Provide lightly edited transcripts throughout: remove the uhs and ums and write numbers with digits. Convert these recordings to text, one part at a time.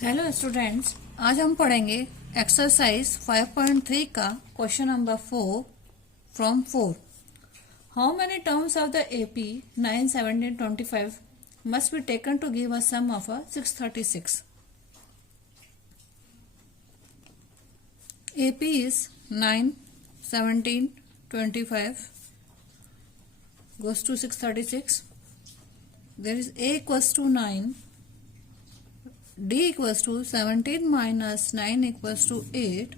Hello students, आज हम पढ़ेंगे एक्सरसाइज 5.3 का question number 4 from 4। How many terms of the AP 9, 17, 25 must be taken to give a sum of a 636? AP is 9, 17, 25 goes to 636. There is A equals to 9, D equals to 17 minus 9 equals to 8,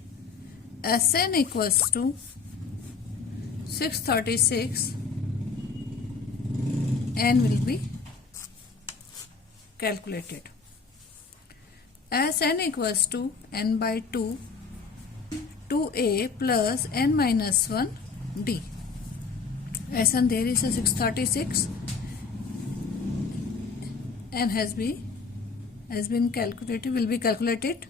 Sn equals to 636, n will be calculated. Sn equals to n by 2, 2a plus n minus 1 d. Sn there is a 636, n has been calculated, will be calculated.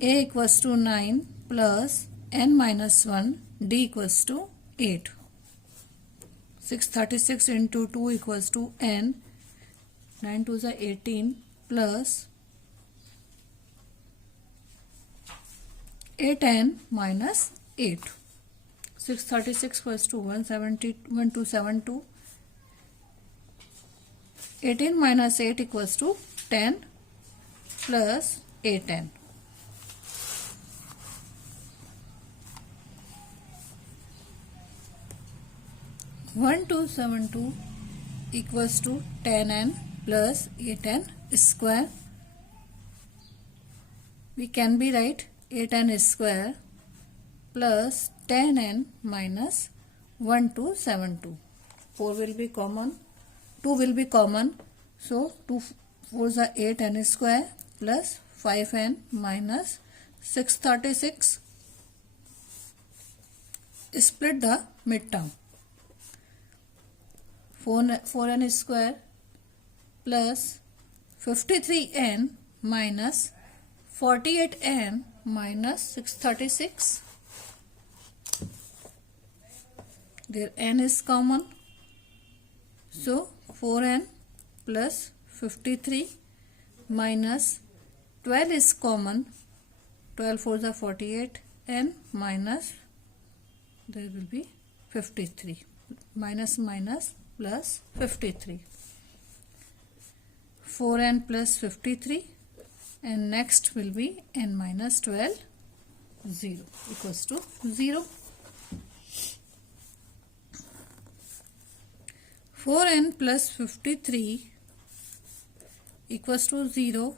A equals to 9 plus n minus 1, d equals to 8. 636 into 2 equals to n, 9 to the 18 plus 8n minus 8. 636 equals to 1272. 18 minus 8 equals to 10 plus 8n. One two seven two equals to 10n plus 8n square. We can be write 8n square plus 10n minus 1272. 4 will be common. 2 will be common, so 2 4s are 8n square plus 5n minus 636. Split the midterm. 4n square plus 53n minus 48n minus 636. There n is common, so 4n plus 53 minus 12 is common. 12 4s are 48, n minus, there will be 53. Minus minus plus 53. 4n plus 53, and next will be n minus 12, 0 equals to 0. 4n plus 53 equals to 0.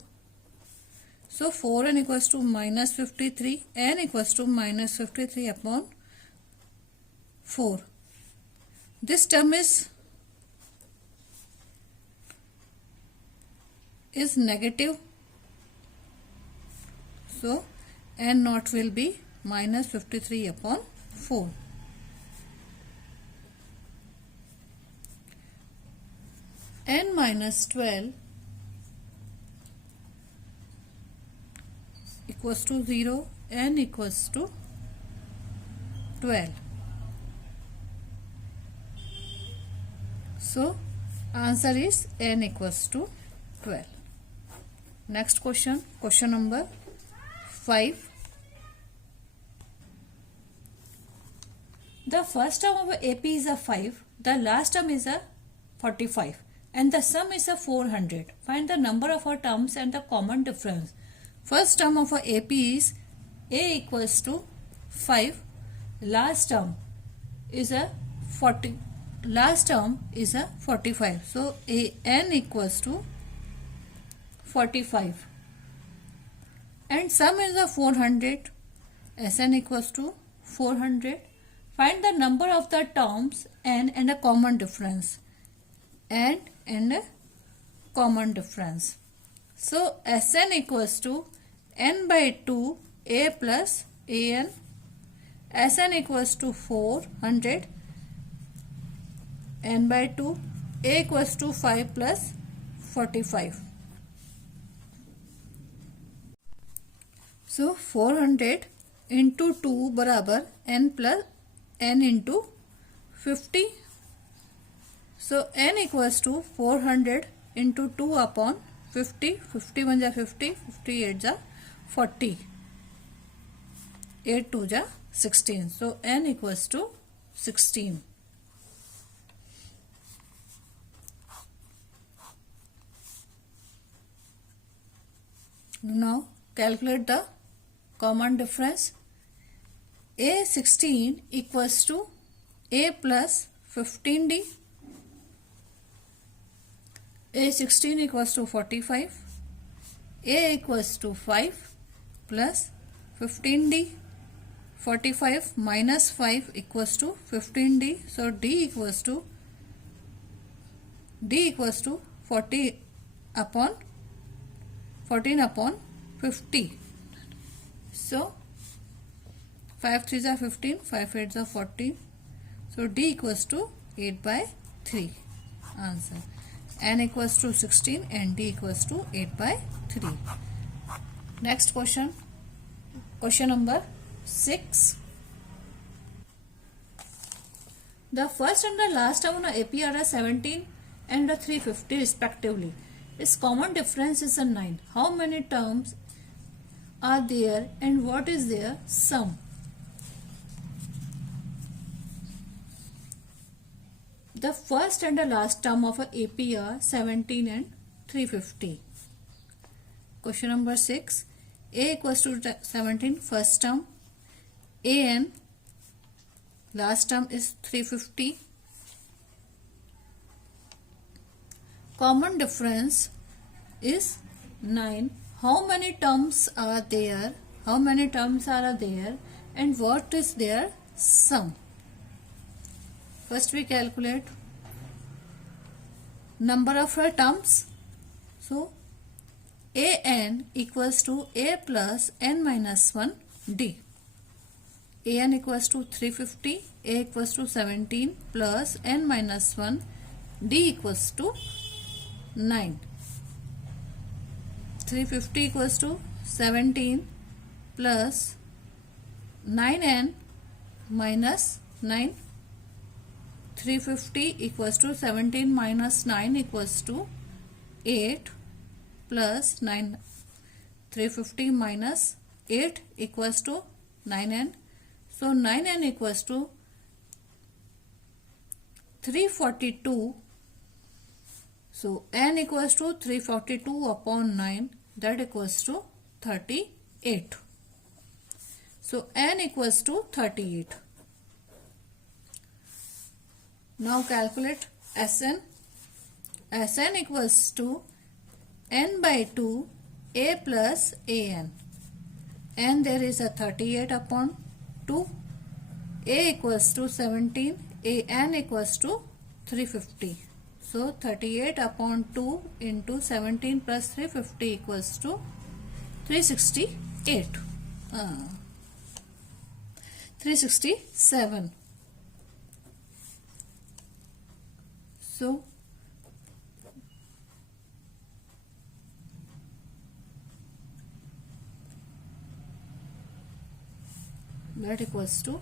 So 4n equals to minus 53, n equals to minus 53 upon 4. This term is negative. So n naught will be minus 53 upon 4. n minus 12 equals to 0, n equals to 12. So answer is n equals to 12. Next question, question number 5. The first term of AP is a 5, the last term is a 45. And the sum is a 400. Find the number of our terms and the common difference. First term of our AP is A equals to 5. Last term is a 40. Last term is a 45. So n equals to 45. And sum is a 400. Sn equals to 400. Find the number of the terms n and a common difference. And a common difference. So Sn equals to n by 2 a plus an. Sn equals to 400, n by 2, a equals to 5 plus 45. So 400 into 2 बराबर n plus n into 50. So n equals to 400 into 2 upon 50, 50 1 जा 50, 50 8 जा 40, 8 2 जा 16. So n equals to 16. Now calculate the common difference. A 16 equals to A plus 15D. A 16 equals to 45. A equals to 5 plus 15D. 45 minus 5 equals to 15D. So D equals to 40 upon 14 upon 50. So 5 3s are 15, 5 8s are 14. So D equals to 8 by 3. Answer. N equals to 16 and D equals to 8 by 3. Next question. Question number 6. The first and the last term on APR are 17 and 350 respectively. Its common difference is a 9. How many terms are there and what is their sum? The first and the last term of a APR 17 and 350. Question number 6. A equals to 17 first term. AN last term is 350. Common difference is 9. How many terms are there? How many terms are there and what is their sum? First we calculate number of terms. So AN equals to A plus N minus 1 D. AN equals to 350, A equals to 17 plus N minus 1, D equals to 9. 350 equals to 17 plus 9N minus 9. 350 equals to 17 minus 9 equals to 8 plus 9. 350 minus 8 equals to 9N. So 9N equals to 342. So N equals to 342 upon 9, that equals to 38. So N equals to 38. Now calculate Sn. Sn equals to N by 2 A plus An. And there is a 38 upon 2. A equals to 17. An equals to 350. So 38 upon 2 into 17 plus 350 equals to 368. 367. So that equals to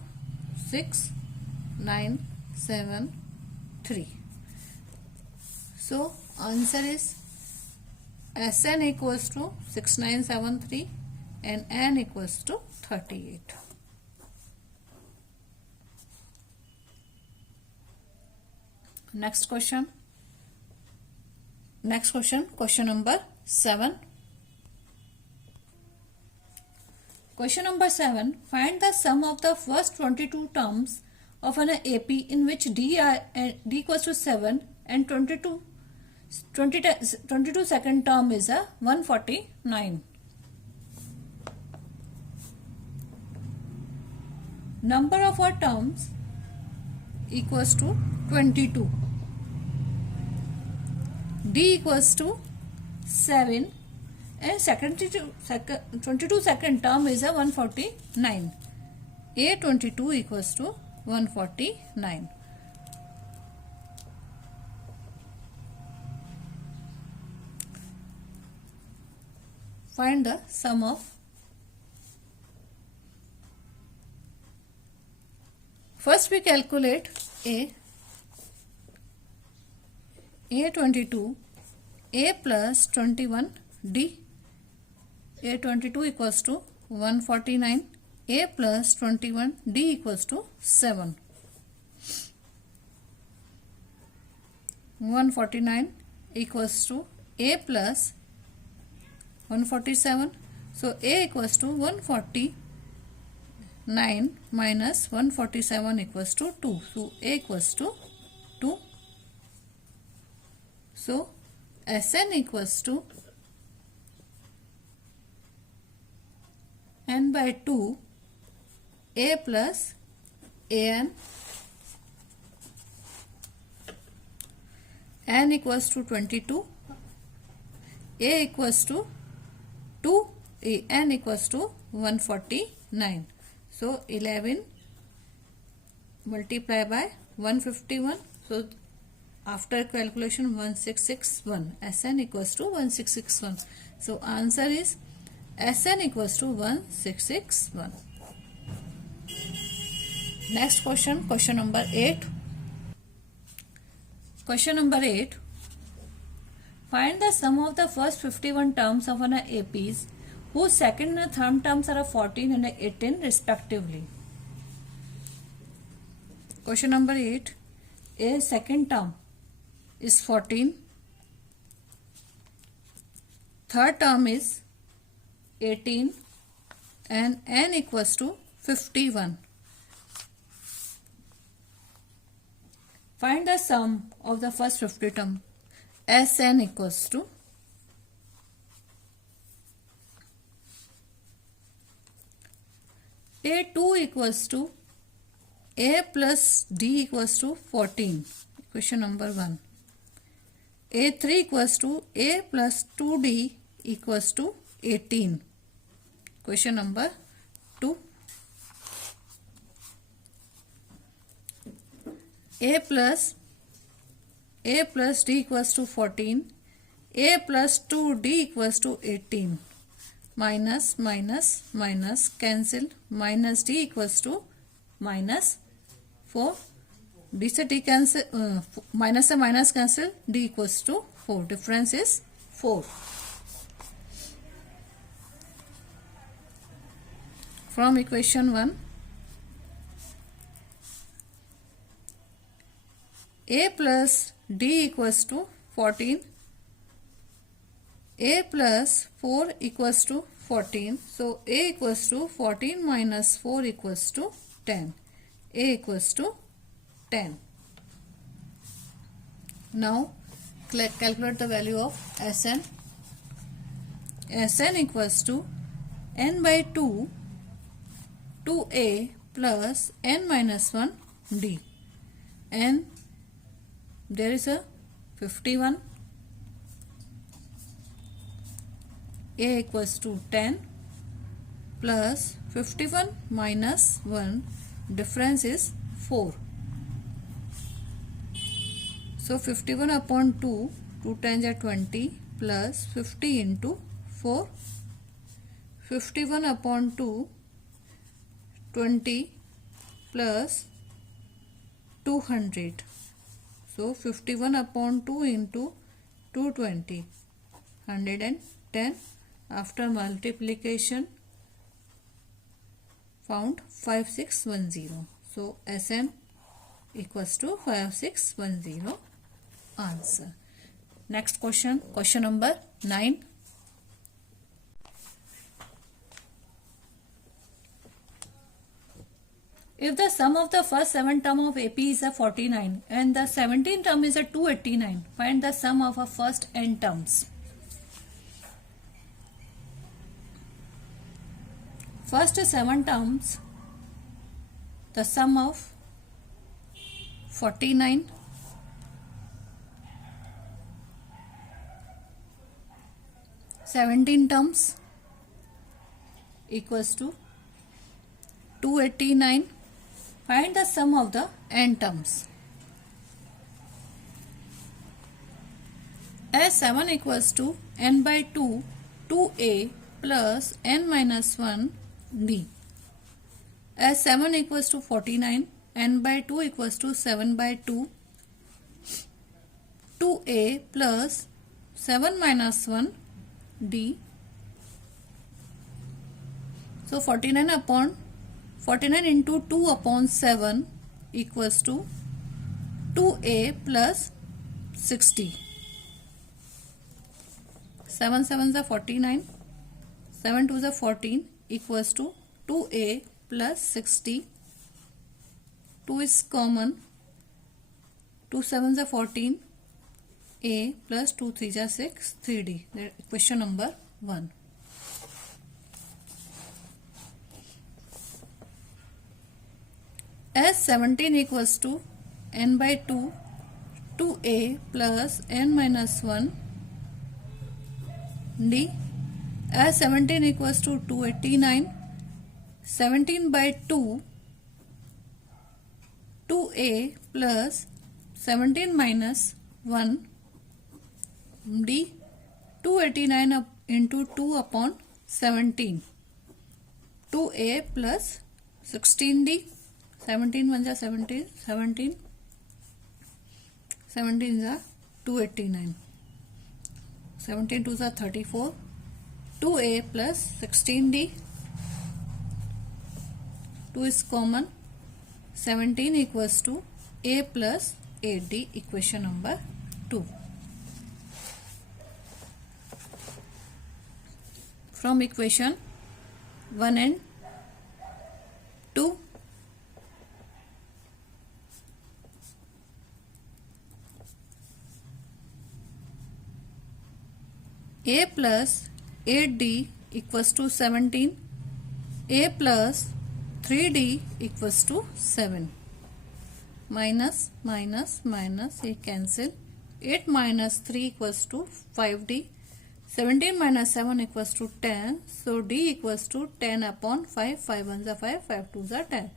6973. So answer is Sn equals to 6973 and N equals to 38. Next question. Question number 7. Question number 7. Find the sum of the first 22 terms of an AP in which D equals to 7 and 22 second term is a 149. Number of our terms equals to 22. D equals to 7 and 22 second term is a 149. A 22 equals to 149. Find the sum of. First we calculate A 22, A plus 21D. A22 equals to 149. A plus 21D equals to 7. 149 equals to A plus 147. So A equals to 149 minus 147 equals to 2. So A equals to 2. So Sn equals to n by 2 A plus An. N equals to 22. A equals to 2. N equals to 149. So 11 multiplied by 151. So after calculation 1661. Sn equals to 1661. So answer is Sn equals to 1661. Next question, question number 8. Question number 8. Find the sum of the first 51 terms of an APs whose second and third terms are 14 and 18 respectively. Question number 8. A second term is 14. Third term is 18 and n equals to 51. Find the sum of the first 50 term. Sn equals to A2 equals to A plus D equals to 14. Question number 1. A3 equals to A plus 2D equals to 18. Question number 2. A plus D equals to 14. A plus 2D equals to 18. Minus cancel. Minus D equals to minus 4. D से D cancel, minus से minus cancel. D equals to 4. Difference is 4. From equation 1. A plus D equals to 14. A plus 4 equals to 14. So A equals to 14 minus 4 equals to 10. A equals to 10. Now calculate the value of Sn. Sn equals to n by 2 2A plus n minus 1 D. And there is a 51. A equals to 10 plus 51 minus 1, difference is 4. So 51 upon 2, 2 times are 20 plus 50 into 4. 51 upon 2, 20 plus 200. So 51 upon 2 into 220, 110. After multiplication found 5610. So Sn equals to 5610. Answer. Next question, question number 9. If the sum of the first 7 term of AP is a 49 and the 17th term is a 289, find the sum of a first n terms. First 7 terms, the sum of 49, 17 terms equals to 289. Find the sum of the n terms. S7 equals to n by 2 2A plus n minus 1 D. As 7 equals to 49, n by 2 equals to 7 by 2, 2A plus 7 minus 1 D. So 49 into 2 upon 7 equals to 2A plus 60. 7 7s are 49. 7 2s are 14 equals to 2A plus 60. 2 is common. 2 7s are 14. A plus 2 3s are 6. 3D. Question number 1. As 17 equals to n by 2, 2a plus n minus 1 d. As 17 equals to 289, 17 by 2, 2a plus 17 minus 1 d. 289 into 2 upon 17, 2a plus 16d. 17 1s are 17, 17, 17s are 289, 17 2s are 34, 2a plus 16d, 2 is common, 17 equals to a plus 8d, equation number 2. From equation 1 and 2, a plus 8d equals to 17, a plus 3d equals to 7. Minus, minus, minus, a cancel. 8 minus 3 equals to 5d. 17 minus 7 equals to 10. So d equals to 10 upon 5. 5 1s are 5, 5 2s are 10.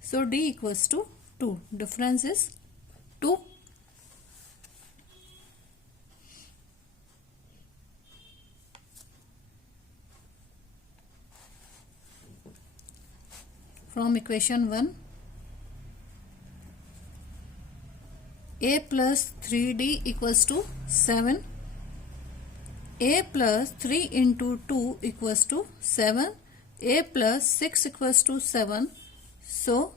So d equals to 2. Difference is 2. From equation 1, a plus 3d equals to 7, a plus 3 into 2 equals to 7, a plus 6 equals to 7. So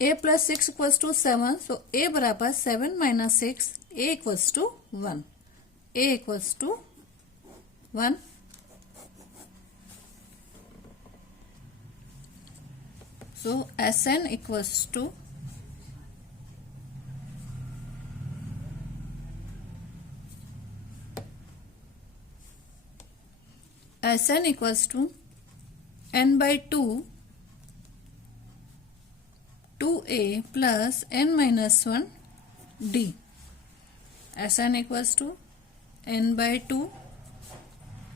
a plus 6 equals to 7. So a बराबर 7 minus 6, a equals to 1. A equals to 1. So Sn equals to n by 2, 2a plus n minus 1 d. Sn equals to n by 2,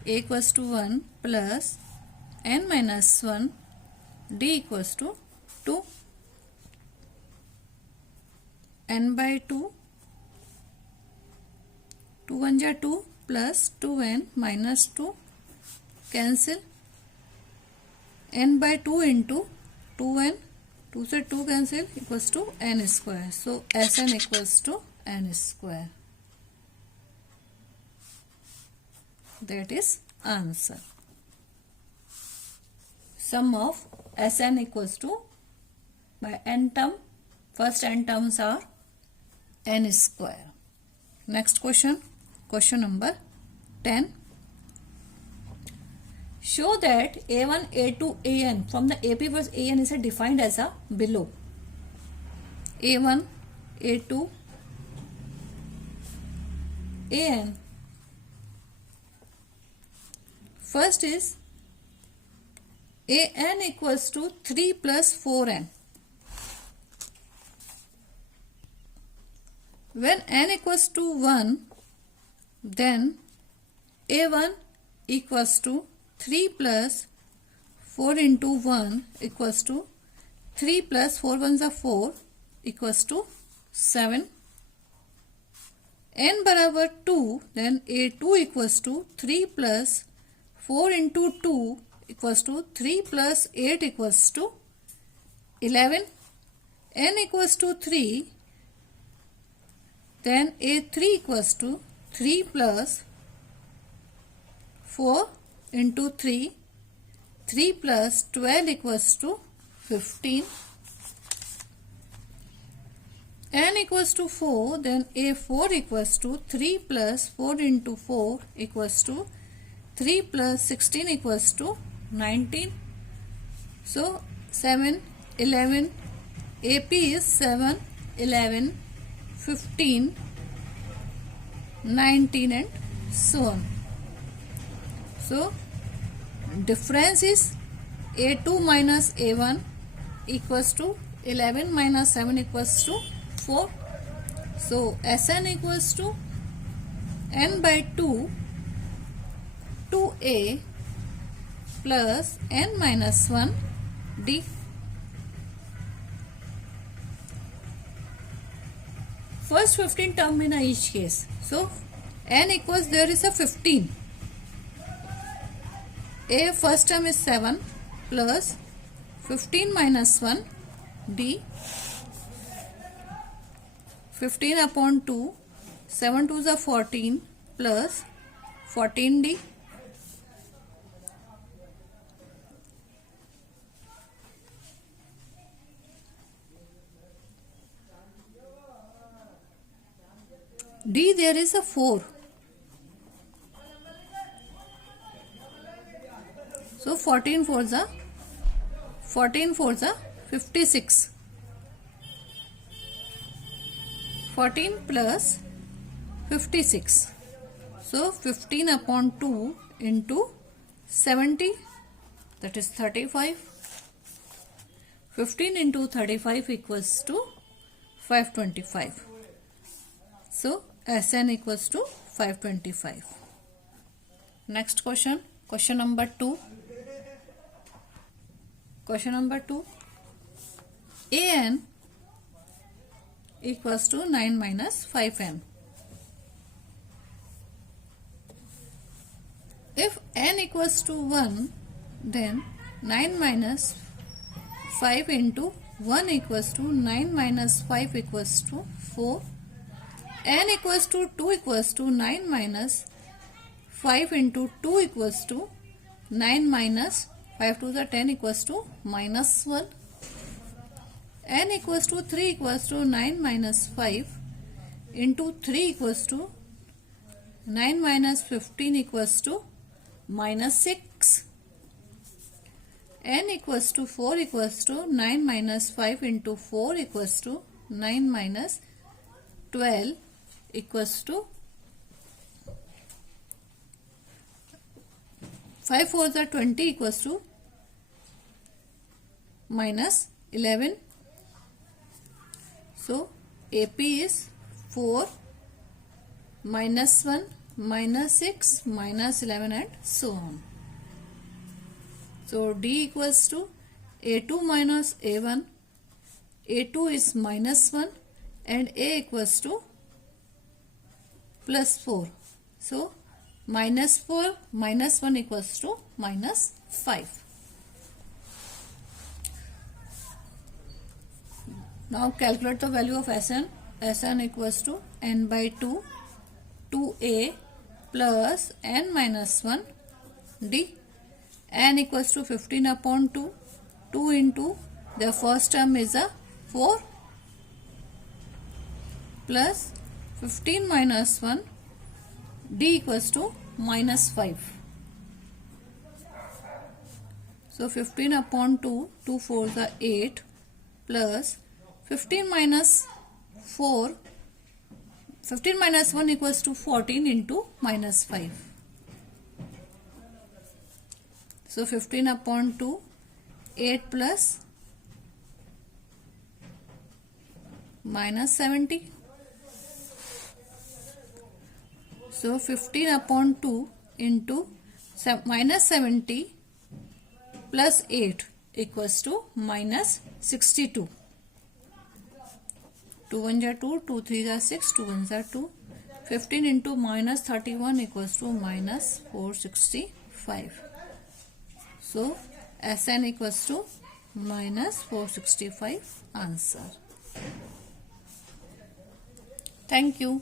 a equals to 1 plus n minus 1 d equals to 2. N by 2, 2 1s are 2 plus 2n minus 2, cancel. N by 2 into 2n, 2 से 2 cancel, equals to n square. So Sn equals to n square. That is answer. Sum of Sn equals to, by n term, first n terms are n square. Next question, question number 10. Show that A1, A2, An from the AP verse An is defined as a below. A1, A2, An. First is An equals to 3 plus 4n. When n equals to 1, then A1 equals to 3 plus 4 into 1 equals to 3 plus 4 1s are 4 equals to 7. N बराबर 2, then A2 equals to 3 plus 4 into 2 equals to 3 plus 8 equals to 11. N equals to 3, Then A3 equals to 3 plus 4 into 3. 3 plus 12 equals to 15. N equals to 4, then A4 equals to 3 plus 4 into 4 equals to 3 plus 16 equals to 19. So 7, 11, AP is 7, 11, 15, 19 and so on. So difference is A2 minus A1 equals to 11 minus 7 equals to 4. So Sn equals to n by 2 2a plus n minus 1 d. First 15 term in each case. So n equals, there is a 15. A first term is 7 plus 15 minus 1 d. 15 upon 2, 7 2s are 14 plus 14d. D, there is a 4. So 14 4s are 56. 14 plus 56. So 15 upon 2 into 70, that is 35. 15 into 35 equals to 525. So Sn equals to 525. Next question, question number 2. Question number 2. An equals to 9 minus 5n. If n equals to 1, then 9 minus 5 into 1 equals to 9 minus 5 equals to 4. N equals to 2 equals to 9 minus 5 into 2 equals to 9 minus 5 to the 10 equals to minus 1. N equals to 3 equals to 9 minus 5 into 3 equals to 9 minus 15 equals to minus 6. N equals to 4 equals to 9 minus 5 into 4 equals to 9 minus 12 equals to 5 4s are 20 equals to minus 11. So AP is 4 minus 1 minus 6 minus 11 and so on. So D equals to A2 minus A1. A2 is minus 1 and A equals to plus 4. So minus 4 minus 1 equals to minus 5. Now calculate the value of Sn. Sn equals to n by 2 2a plus n minus 1 d. N equals to 15 upon 2. 2 into the first term is a 4 plus 15 minus 1 d equals to minus 5. So 15 upon 2, 2 4s are 8 plus 15 minus 4, 15 minus 1 equals to 14 into minus 5. So 15 upon 2, 8 plus minus 70. So 15 upon 2 into minus 70 plus 8 equals to minus 62. 2 1s are 2, 2 3s are 6, 2 1s are 2. 15 into minus 31 equals to minus 465. So Sn equals to minus 465 answer. Thank you.